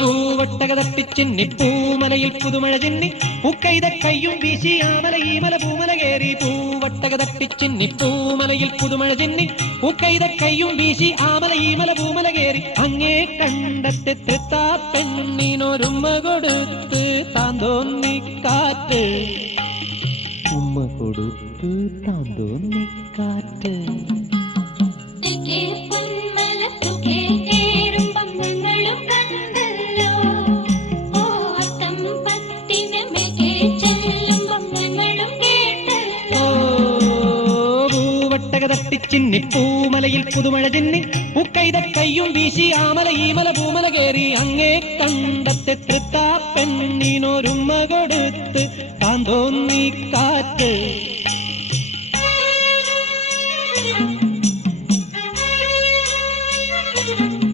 പൂവട്ടക തട്ടിച്ചിന്നി പൂമലയിൽ പുതുമഴ ചിന്നി പൂക്കൈത കയ്യും വീശി ആമല ഈ മല പൂമല കേറി. പൂവട്ടക തട്ടിച്ചിന്നി പൂമലയിൽ പുതുമഴ ചിന്നി പൂക്കൈത കയ്യും വീശി ആമല ഈ മല പൂമല കേറി. അങ്ങേ കണ്ടത്തെ തൃത്താ പെണ്ണിനൊരുമ്മ കൊടുത്ത് താന്തോന്നി കാറ്റ്. ഉമ്മ കൊടുത്ത് താന്തോന്നി കാറ്റ്. തട്ടിച്ചിന്നി പൂമലയിൽ പുതുമഴ ചിന്നി പൂക്കൈത കയ്യും വീശി ആമല ഈ മല പൂമല കേറി. അങ്ങേ കണ്ടത്തെ തൃത്താ പെണ്ണിനൊരുമ്മ കൊടുത്ത് താന്തോന്നി കാറ്റ്.